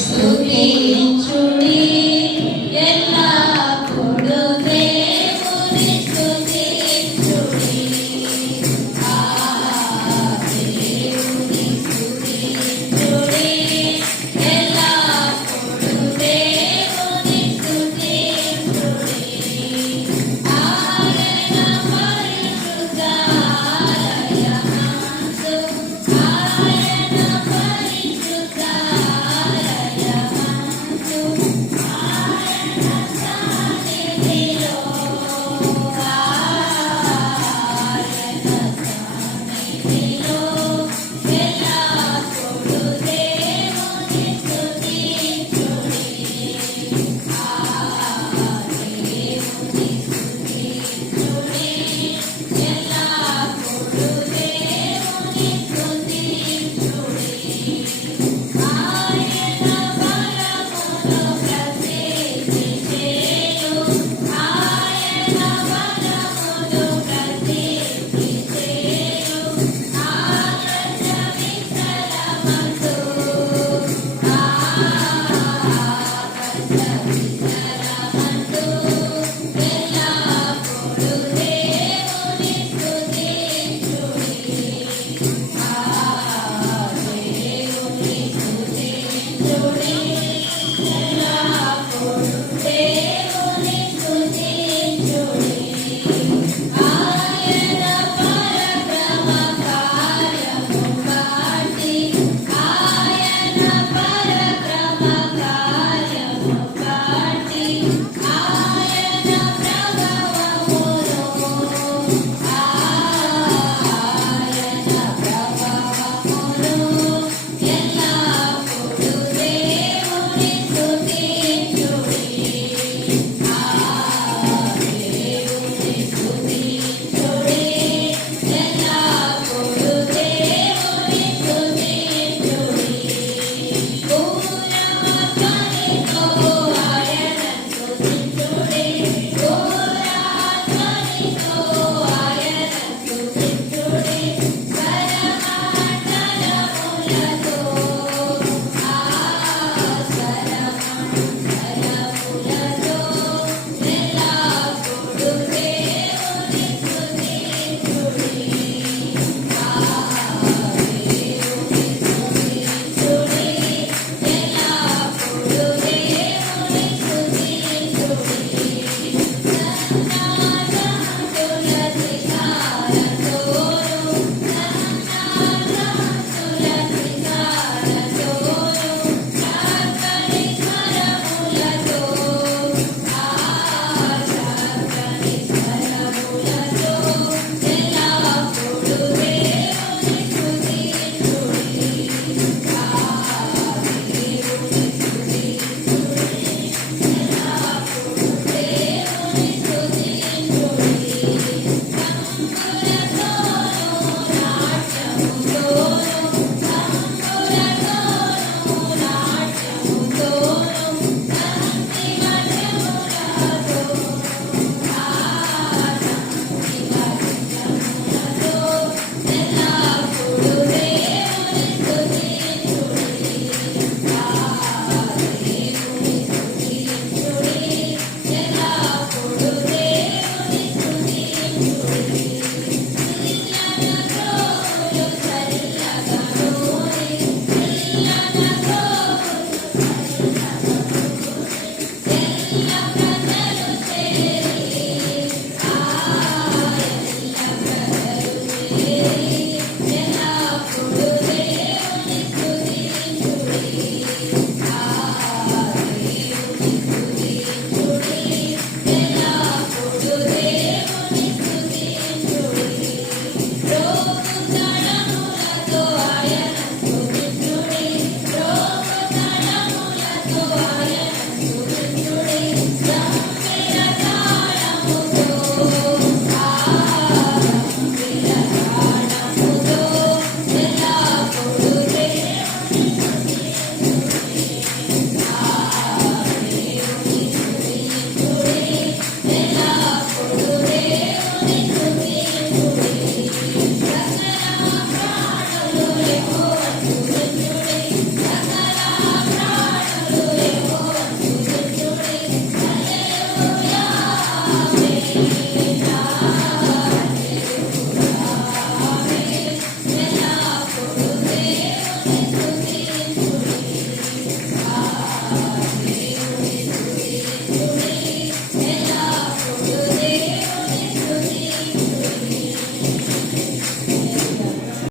స్తుతించుడి